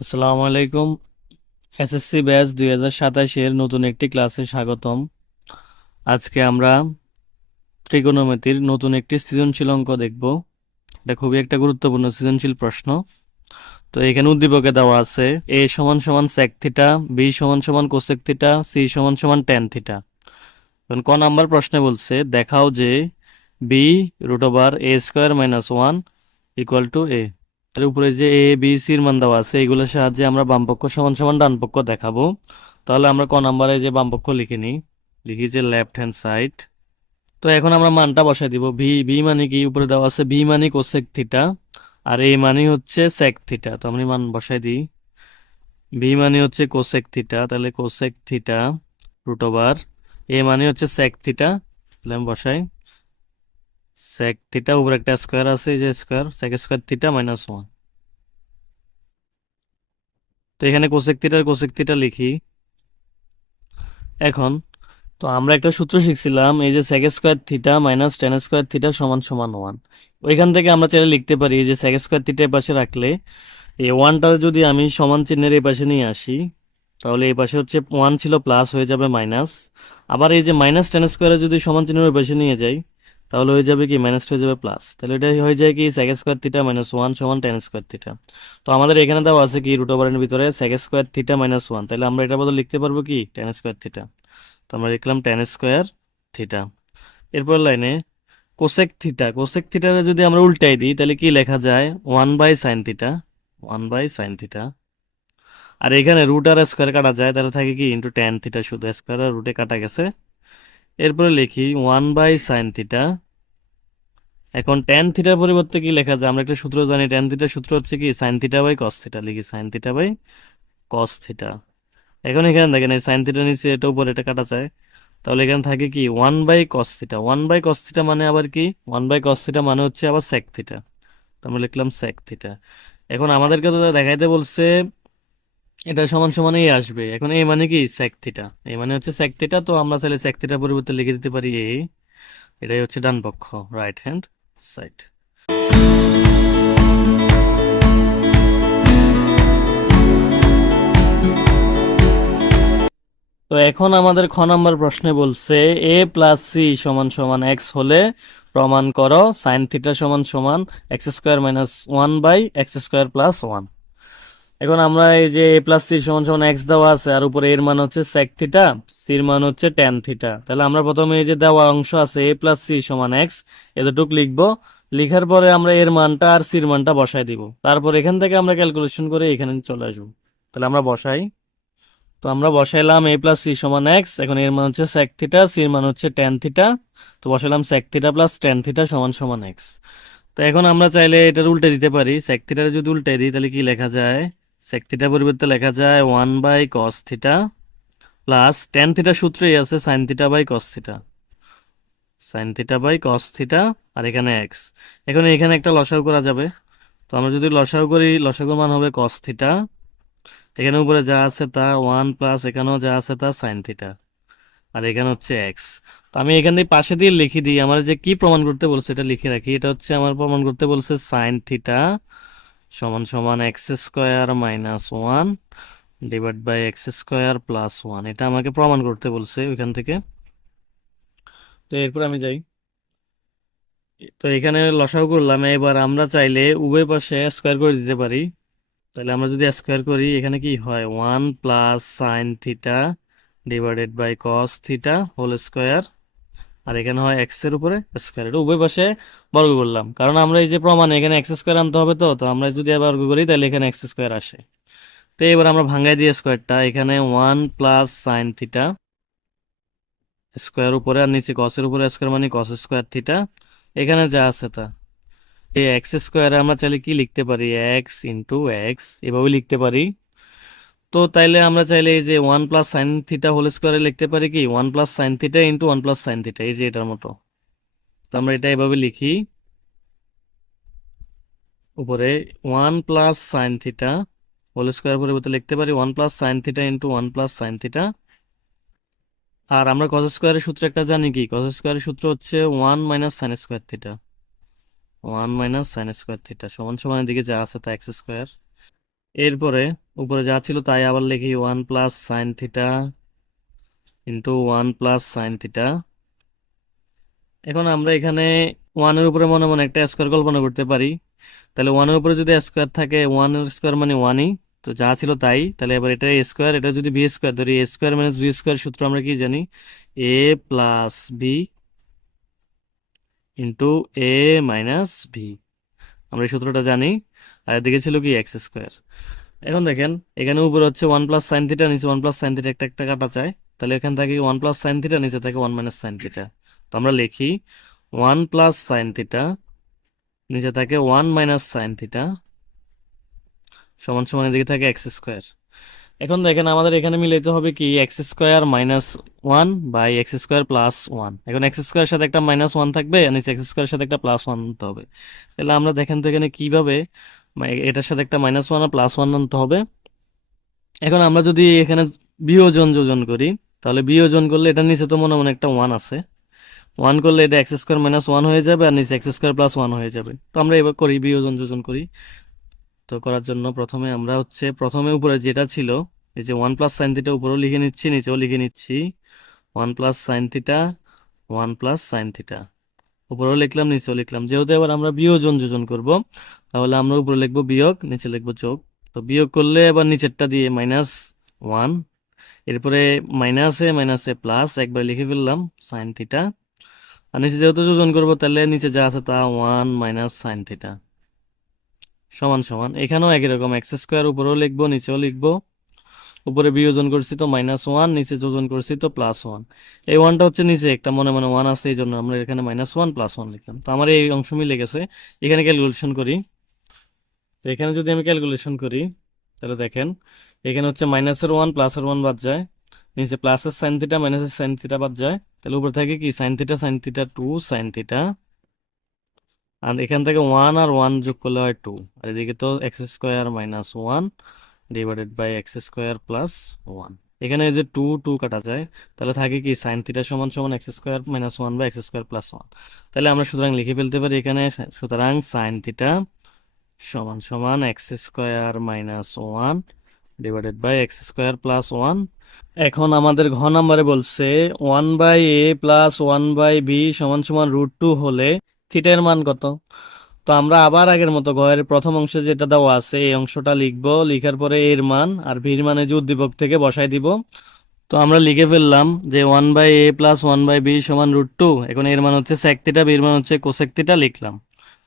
আসসালামু আলাইকুম। SSC batch 2027-এর নতুন একটি ক্লাসে স্বাগতম। আজকে আমরা ত্রিকোণমিতির নতুন একটি সৃজনশীল অঙ্ক দেখব। এটা খুবই একটা গুরুত্বপূর্ণ সৃজনশীল প্রশ্ন। তো এখানে উদ্দীপকে দেওয়া আছে a সমান সমান sec থিটা, b সমান সমান cosec থিটা, c সমান সমান tan থিটা। এখন ক নাম্বার প্রশ্নে বলছে দেখাও যে b √a square minus 1 equal to a। এর উপরে যে এ বি সির মান দেওয়া আছে এগুলোর সাহায্যে আমরা বামপক্ষ সমান সমান ডান পক্ষ দেখাবো। তাহলে আমরা ক নাম্বারে যে বামপক্ষ লিখে নিই, লিখি যে লেফট হ্যান্ড সাইড। তো এখন আমরা মানটা বসাই দিব। বি মানে কি, উপরে দেওয়া আছে বি মানে কোসেক থিটা আর এ মানে হচ্ছে সেক থিটা। তো আমি মান বসাই দিই। বি মানে হচ্ছে কোসেক থিটা, তাহলে কোসেক থিটা √, এ মানে হচ্ছে সেক থিটা, তাহলে আমি বসাই সেক থিটা, উপরে একটা স্কোয়ার আছে, এই যে square, sec square theta minus 1। তো এখানে কোসেক থিটা লিখি। এখন তো আমরা একটা সূত্র শিখছিলাম, এই যে sec square theta minus tan square theta সমান সমান 1। ওইখান থেকে আমরা চাইলে লিখতে পারি যে সেক স্কোয়ার থিটা এর পাশে রাখলে এই 1টার যদি আমি সমান চিহ্নের এই পাশে নিয়ে আসি, তাহলে এই পাশে হচ্ছে 1 ছিল প্লাস হয়ে যাবে মাইনাস। আবার এই যে মাইনাস টেন স্কোয়ারে যদি সমান চিহ্নের ওই পাশে নিয়ে যাই, তাহলে হয়ে যাবে কি মাইনাস হয়ে যাবে প্লাস। তাহলে এটা হয়ে যায় কি সেক স্কোয়ার থিটা মাইনাস 1 সমান টেন স্কোয়ার থিটা। তো আমাদের এখানে দেওয়া আছে কি √এর ভিতরে সেক স্কোয়ার থিটা মাইনাস 1, তাহলে আমরা এটা বদলে লিখতে পারবো কি টেন স্কোয়ার থিটা। তো আমরা লিখলাম টেন স্কোয়ার থিটা। এরপর লাইনে কোসেক থিটারে যদি আমরা উল্টাই দিই তাহলে কি লেখা যায়, 1/sin থিটা, 1/sin থিটা। আর এখানে রুট আর স্কোয়ার কাটা যায়, তাহলে থাকে কি ইন্টু ট্যান থিটা, শুধু স্কোয়ার আর রুটে কাটা গেছে। এরপরে লিখি 1/sin থিটা। এখন ট্যান থিটার পরিবর্তে কি লেখা যায়, আমরা একটা সূত্র জানি, ট্যান থিটার সূত্র হচ্ছে কি sine theta by cos theta, লিখি sine theta by cos theta. এখন এখানে দেখেন এই সাইন থিটা নিচে, এটা উপরে, এটা কাটা যায়, তাহলে এখানে থাকে কি 1/cos থিটা। 1/cos থিটা মানে আবার কি, 1/cos থিটা মানে হচ্ছে আবার sec থিটা। তো আমরা লিখলাম sec থিটা। এখন আমাদেরকে তো দেখাইতে বলছে এটা সমান সমান এই আসবে। এখন এই মানে কি sec থিটা, এই মানে হচ্ছে sec থিটা। তো আমরা চাইলে sec থিটার পরিবর্তে লিখে দিতে পারি এ। এটাই হচ্ছে ডান পক্ষ, রাইট হ্যান্ড সাইড। তো এখন আমাদের খ নাম্বার প্রশ্নে বলছে এ প্লাস সি সমান সমান এক্স হলে প্রমাণ করো সাইন থিটা সমান সমান এক্স স্কোয়ার মাইনাস 1/x² + 1। এখন আমরা এই যে এ প্লাস সি সমান সমান এক্স দেওয়া আছে আর উপরে এর মান হচ্ছে সেক থিটা, সির মান হচ্ছে ট্যান থিটা। তাহলে আমরা প্রথমে এই যে দেওয়া অংশ আছে এ প্লাস সি সমান এক্স, এতটুক লিখবো। লিখার পরে আমরা এর মানটা আর সির মানটা বসাই দিব। তারপর এখান থেকে আমরা ক্যালকুলেশন করে এখানে চলে আসবো। তাহলে আমরা বসাই। তো আমরা বসাইলাম এ প্লাস সি সমান এক্স, এখন এর মান হচ্ছে সেক থিটা, সির মান হচ্ছে ট্যান থিটা। তো বসাইলাম sec theta plus tan theta সমান সমান এক্স। তো এখন আমরা চাইলে এটার উল্টে দিতে পারি। সেক থিটার যদি উল্টে দিই তাহলে কি লেখা যায়, সেক থিটার পরিবর্তে লেখা যায় 1/cos থিটা প্লাস ট্যান থিটার সূত্রেই আছে sine theta by cos theta, sine theta by cos theta, আর এখানে এক্স। এখন এখানে একটা লসাগু করা যাবে। তো আমরা যদি লসাগু করি, লসাগুর মান হবে কস থিটা, এখানে উপরে যা আছে তা 1 প্লাস এখানেও যা আছে তা সাইন থিটা, আর এখানে হচ্ছে এক্স। তো আমি এখান থেকে পাশে দিয়ে লিখে দিই, আমার যে কি প্রমাণ করতে বলছে এটা লিখে রাখি। এটা হচ্ছে আমার প্রমাণ করতে বলছে সাইন থিটা সমান সমান x² - 1 / x² + 1, এটা আমাকে প্রমাণ করতে বলছে ওইখান থেকে। তো এরপর আমি যাই। তো এখানে লসাগু করলাম, এবার আমরা চাইলে উভয় পাশে স্কোয়ার করে দিতে পারি। তাহলে আমরা যদি স্কোয়ার করি এখানে কি হয়, 1 + sin θ/cos θ² আর এখানে হয় এক্স এর উপরে স্কোয়ার। এটা উভয় পাশে বর্গ করলাম, কারণ আমরা এই যে প্রমাণে এখানে এক্স স্কোয়ার আনতে হবে। তো তো আমরা যদি আবার বর্গ করি তাহলে এখানে এক্স স্কোয়ার আসে। তো এবার আমরা ভাঙাই দিই স্কোয়ারটা, এখানে 1 + sin θ² উপরে আর নিচে কসের উপরে স্কোয়ার মানে কস স্কোয়ার থিটা, এখানে যা আছে তা। এই এক্স স্কোয়ারে আমরা চাইলে কি লিখতে পারি, এক্স ইন্টু এক্স, এভাবে লিখতে পারি। তো তাইলে আমরা চাইলে এই যে 1 + sin θ² লিখতে পারি কি 1 + sin θ ইন্টু 1 + sin θ, এই যে এটার মতো। তো আমরা এটা এভাবে লিখি, উপরে 1 + sin θ² পরিবর্তে লিখতে পারি 1 + sin θ ইন্টু 1 + sin θ। আর আমরা কস স্কোয়ারের সূত্র একটা জানি, কি কস স্কোয়ারের সূত্র হচ্ছে 1 - sin²θ, 1 - sin²θ সমান সমান এদিকে যা আছে তা এক্স স্কোয়ার। এরপরে উপরে যা ছিল তাই আবার লিখি, 1 + sin θ ইন্টু 1 + sin θ। এখন আমরা এখানে ওয়ানের উপরে মনে মনে একটা স্কোয়ার কল্পনা করতে পারি। তাহলে ওয়ানের উপরে যদি স্কোয়ার থাকে, ওয়ানের স্কোয়ার মানে ওয়ানই, তো যা ছিল তাই। তাহলে এবার এটা এ স্কোয়ার, এটা যদি বি স্কোয়ার ধরি, এ স্কোয়ার মাইনাস বি স্কোয়ার সূত্র আমরা কি জানি, এ প্লাস বি ইন্টু এ মাইনাস ভি, আমরা এই সূত্রটা জানি। আর এদিকে ছিল কি এক্স স্কোয়ার। এখন দেখেন এখানে উপরে হচ্ছে 1 + sin θ, নিচে 1 + sin θ, একটা একটা কাটা যায়। তাহলে এখান থেকে 1 + sin θ, নিচে থাকে 1 - sin θ। তো আমরা লিখি 1 + sin θ, নিচে থাকে 1 - sin θ, সমান সমান এদিকে থাকে এক্স স্কোয়ার। এখন দেখেন আমাদের এখানে মিলাইতে হবে কি, x² - 1/x² + 1। এখন x² সাথে একটা -1 থাকবে, আর নিচে x² সাথে একটা +1 আনতে হবে। তাহলে আমরা দেখেন তো এখানে কিভাবে এটার সাথে একটা -1 আর +1 আনতে হবে। এখন আমরা যদি এখানে বিয়োজন যোজন করি, তাহলে বিয়োজন করলে এটার নিচে তো মনে মনে একটা 1 আছে, 1 করলে এটা x² - 1 হয়ে যাবে, আর নিচে x² + 1 হয়ে যাবে। তো আমরা এবার করি, বিয়োজন যোজন করি। তো করার জন্য প্রথমে আমরা হচ্ছে প্রথমে উপরে যেটা ছিল, এই যে 1 + sin θ উপরেও লিখে নিচ্ছি, নিচেও লিখে নিচ্ছি 1 + sin θ, 1 + sin θ, উপরেও লিখলাম নিচেও লিখলাম। যেহেতু এবার আমরা বিয়োজন যোজন করব, তাহলে আমরা উপরে লিখবো বিয়োগ, নিচে লিখবো যোগ। তো বিয়োগ করলে এবার নিচেরটা দিয়ে -1, এরপরে মাইনাসে মাইনাসে প্লাস, একবার লিখে ফেললাম sin θ। আর নিচে যেহেতু যোজন করবো, তাহলে নিচে যা আছে তা 1 - sin θ সমান সমান। এখানেও একই রকম x² উপরেও লিখবো নিচেও লিখবো। উপরে বিয়োজন করছি তো -1, নিচে যোজন করছি তো +1। এই ওয়ানটা হচ্ছে নিচে একটা মনে মনে 1 আছে, এই জন্য আমরা এখানে -1 + 1 লিখলাম। তো আমার এই অংশ মিলে গেছে। এখানে ক্যালকুলেশন করি। তো এখানে যদি আমি ক্যালকুলেশন করি, তাহলে দেখেন এখানে হচ্ছে -1 +1 বাদ যায়, নিচে প্লাসের sin θ মাইনাসের sin θ বাদ যায়। তাহলে উপর থাকে কি sin θ sin θ 2 sin θ, আর এখান থেকে 1 আর 1 যোগ করলে হয় 2, আর এদিকে তো x² - 1 / x² + 1। এখানে এই যে 2 2 কাটা যায়, তাহলে থাকে কি sin θ সমান সমান x² - 1/x² + 1। তাহলে আমরা সুতরাং লিখে ফেলতে পারি এখানে, সুতরাং sin θ সমান সমান x² - 1/x² + 1। এখন আমাদের ঘ নাম্বারে বলছে 1/a + 1/b সমান সমান √2 হলে থিটা এর মান কত। তো আমরা আবার আগের মতো ঘরের প্রথম অংশে যেটা দেওয়া আছে এই অংশটা লিখবো, লিখার পরে এর মান আর ভির মানে যে উদ্দীপক থেকে বসাই দিব। তো আমরা লিখে ফেললাম যে 1/a + 1/b সমান √2। এখন এর মান হচ্ছে sec θ, বির মান হচ্ছে cosec θ লিখলাম।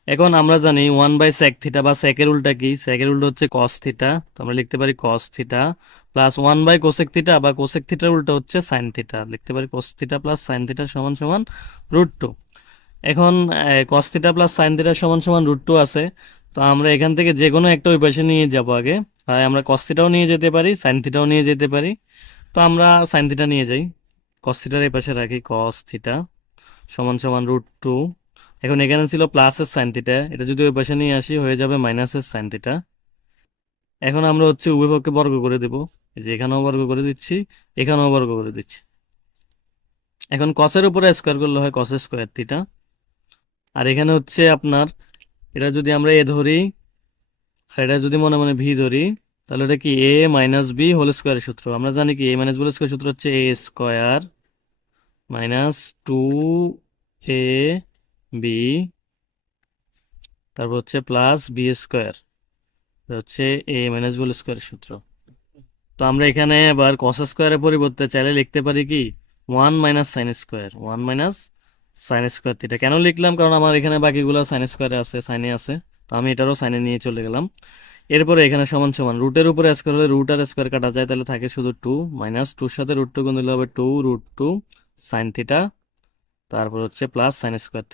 এখন আমরা জানি 1/sec θ বা সেকের উল্টা কি, সেকের উল্টা হচ্ছে cos θ। তো আমরা লিখতে পারি cos θ প্লাস 1/cosec θ, বা cosec θ উল্টা হচ্ছে sin θ, লিখতে পারি cos θ প্লাস sin θ সমান সমান √2। এখন cos θ প্লাস sin θ সমান সমান √2 আছে। তো আমরা এখান থেকে যে কোনো একটা ওই পাশে নিয়ে যাব আগে। আমরা cos θও নিয়ে যেতে পারি, sin θও নিয়ে যেতে পারি। তো আমরা sin θ নিয়ে যাই, cos θ এই পাশে রাখি, cos θ সমান সমান √2। এখন এখানে ছিল প্লাসের sin θ, এটা যদি ওই পাশে নিয়ে আসি হয়ে যাবে মাইনাসের sin θ। এখন আমরা হচ্ছে উভয় পক্ষে বর্গ করে দেব, এই যে এখানেও বর্গ করে দিচ্ছি, এখানেও বর্গ করে দিচ্ছি। এখন cos-এর উপরে স্কোয়ার করলে হয় cos² θ। আর এখানে হচ্ছে আপনার এটা যদি আমরা এ ধরি, আর এটা যদি মনে মনে ভি ধরি, তাহলে এটা কি a - b হোল স্কোয়ারের সূত্র। আমরা জানি কি a - b হোল স্কোয়ার সূত্র হচ্ছে a² - 2ab, তারপর হচ্ছে প্লাস b², হচ্ছে a - b হোল স্কোয়ারের সূত্র। তো আমরা এখানে আবার cos² এর পরিবর্তে চাইলে লিখতে পারি কি 1 - sin², 1 - sin² θ। কেন লিখলাম, কারণ আমার এখানে বাকিগুলো sin² আছে, সাইনে আছে। তো আমি এটারও সাইনে নিয়ে চলে গেলাম। এরপরে এখানে সমান সমান রুটের উপরে স্কোয়ার হলে রুট আর স্কোয়ার কাটা যায়, তাহলে থাকে শুধু 2, -2 সাথে √2 গুণ দিলে হবে 2 √2 sin θ, তারপর হচ্ছে প্লাস sin² θ।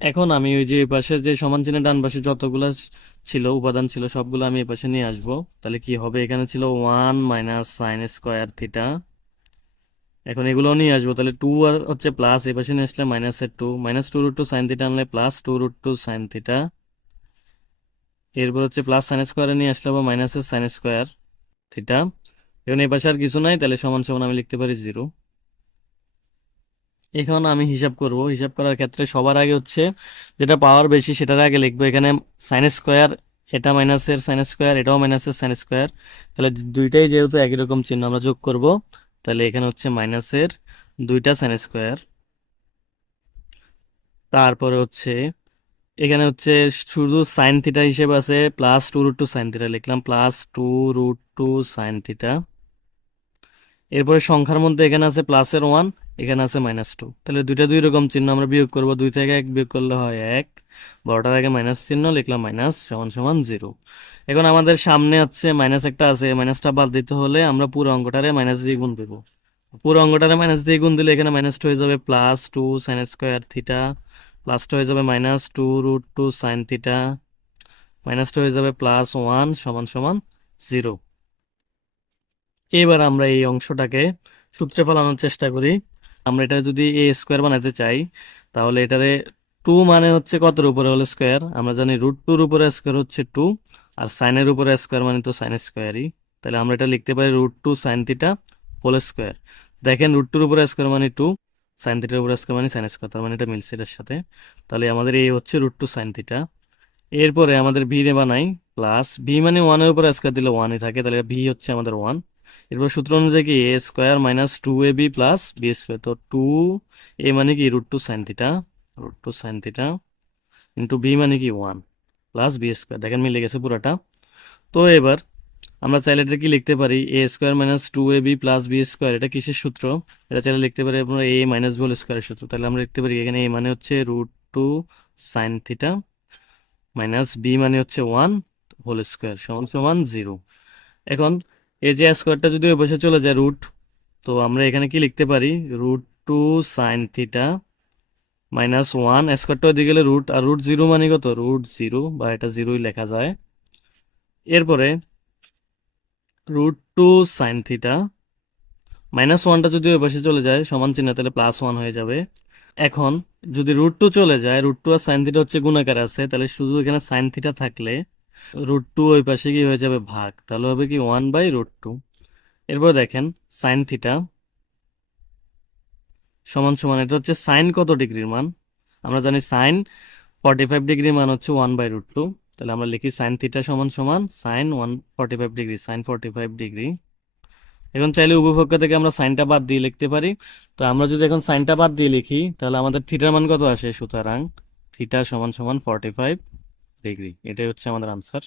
এখন আমি ওই যে এই পাশে যে সমান চিহ্নের ডান পাশে যতগুলো ছিল উপাদান ছিল সবগুলো আমি এই পাশে নিয়ে আসবো। তাহলে কি হবে, এখানে ছিল 1 - sin² θ। এখন এগুলো নিয়ে আসবো, তাহলে 2 আর হচ্ছে প্লাস, এই পাশে নিয়ে আসলে -2, -2 √2 sin θ আনলে প্লাস 2 √2 sin θ। এরপর হচ্ছে প্লাস sin² নিয়ে আসলে হবে মাইনাসের sin² θ। এখন এই পাশে আর কিছু নাই, তাহলে সমান সমান আমি লিখতে পারি 0। এখন আমি হিসাব করব। হিসাব করার ক্ষেত্রে সবার আগে হচ্ছে যেটা পাওয়ার বেশি সেটার আগে লিখবো। এখানে সাইন স্কোয়ার, এটা মাইনাসের সাইন স্কোয়ার, এটাও মাইনাসের সাইন স্কোয়ার, তাহলে দুইটাই যেহেতু একই রকম চিহ্ন আমরা যোগ করব, তাহলে এখানে হচ্ছে মাইনাসের দুইটা সাইন স্কোয়ার। তারপরে হচ্ছে এখানে হচ্ছে শুধু সাইন থিটা হিসেবে আছে plus two root two sine theta, লিখলাম plus two root two sine theta. এরপরে সংখ্যার মধ্যে এখানে আছে প্লাসের ওয়ান, এখানে আছে মাইনাস টু, তাহলে দুইটা দুই রকম চিহ্ন আমরা বিয়োগ করব। দুই থেকে এক বিয়োগ করলে হয় এক, বড়টার আগে মাইনাস চিহ্ন, লিখলাম মাইনাস সমান সমান জিরো। এখন আমাদের সামনে আছে মাইনাস একটা আছে, মাইনাসটা বাদ দিতে হলে আমরা পুরো অঙ্কটারে মাইনাস দিয়ে গুণ দেবো। পুরো অঙ্কটারে মাইনাস দিয়ে গুণ দিলে এখানে মাইনাস টু হয়ে যাবে plus two sine square theta, plus two হয়ে যাবে minus two root two sine theta, minus two হয়ে যাবে প্লাস ওয়ান সমান সমান জিরো। এবার আমরা এই অংশটাকে সূত্রে ফেলানোর চেষ্টা করি। আমরা এটা যদি এ স্কোয়ার বানাতে চাই, তাহলে এটারে টু মানে হচ্ছে কতের উপরে হলে স্কোয়ার, আমরা জানি রুট টুর উপরে স্কোয়ার হচ্ছে টু, আর সাইনের উপরে স্কোয়ার মানে তো সাইন স্কোয়ারই, তাহলে আমরা এটা লিখতে পারি root two sine theta whole square. দেখেন রুট টুর উপরে স্কোয়ার মানে টু, সাইন থিটার উপরে স্কোয়ার মানে সাইন স্কোয়ার, তার মানে এটা মিলছে এটার সাথে। তাহলে আমাদের এই হচ্ছে রুট টু সাইন থিটা। এরপরে আমাদের ভি রে বানাই, প্লাস ভি মানে ওয়ানের উপরে স্কোয়ার দিলে ওয়ানই থাকে, তাহলে ভি হচ্ছে আমাদের ওয়ান। এরপর সূত্র অনুযায়ী কি A square minus two A B plus B square, তো টু এ মানে কি root two sine theta, root two sine theta into B মানে কি ওয়ান প্লাস বি স্কোয়ার, দেখেন মিলে গেছে পুরোটা। তো এবার আমরা চাইলে এটা কি লিখতে পারি, এ square minus two A B plus B square, এটা কিসের সূত্র, এটা চাইলে লিখতে পারি আপনার এ মাইনাস বি হোল স্কোয়ারের সূত্র। তাহলে আমরা লিখতে পারি এখানে এ মানে হচ্ছে root two sine theta minus B মানে হচ্ছে ওয়ান হোল স্কোয়ার সমান সমান জিরো। এখন এই যে স্কোয়ারটা যদি ওই পাশে চলে যায় রুট, তো আমরা এখানে কি লিখতে পারি, root two sine theta minus one, স্কোয়ারটা ওইদিকে গেলে রুট, আর রুট জিরো মানে কত, রুট জিরো, বা এটা জিরোই লেখা যায়। এরপরে root two sine theta minus ওয়ানটা যদি ওই পাশে চলে যায় সমান চিহ্ন, তাহলে প্লাস ওয়ান হয়ে যাবে। এখন যদি রুট টু চলে যায়, রুট টু আর সাইন থিটা হচ্ছে গুণাকার আছে, তাহলে শুধু এখানে সাইন থিটা থাকলে রুট টু ওই পাশে কি হয়ে যাবে ভাগ, তাহলে হবে কি ওয়ান বাই রুট টু। এরপর দেখেন সাইন থিটা সমান সমান, এটা হচ্ছে সাইন কত ডিগ্রির মান, আমরা জানি সাইন 45 ডিগ্রির মান হচ্ছে ওয়ান বাই রুট টু, তাহলে আমরা লিখি সাইন থিটা সমান সমান সাইন 145 ডিগ্রি, সাইন 45 ডিগ্রি। এখন চাইলে উভয়পক্ষ থেকে আমরা সাইনটা বাদ দিয়ে লিখতে পারি। তো আমরা যদি এখন সাইনটা বাদ দিয়ে লিখি, তাহলে আমাদের থিটার মান কত আসে, সুতরাং থিটা সমান সমান 45 ডিগ্রি, এটাই হচ্ছে আমাদের আনসার।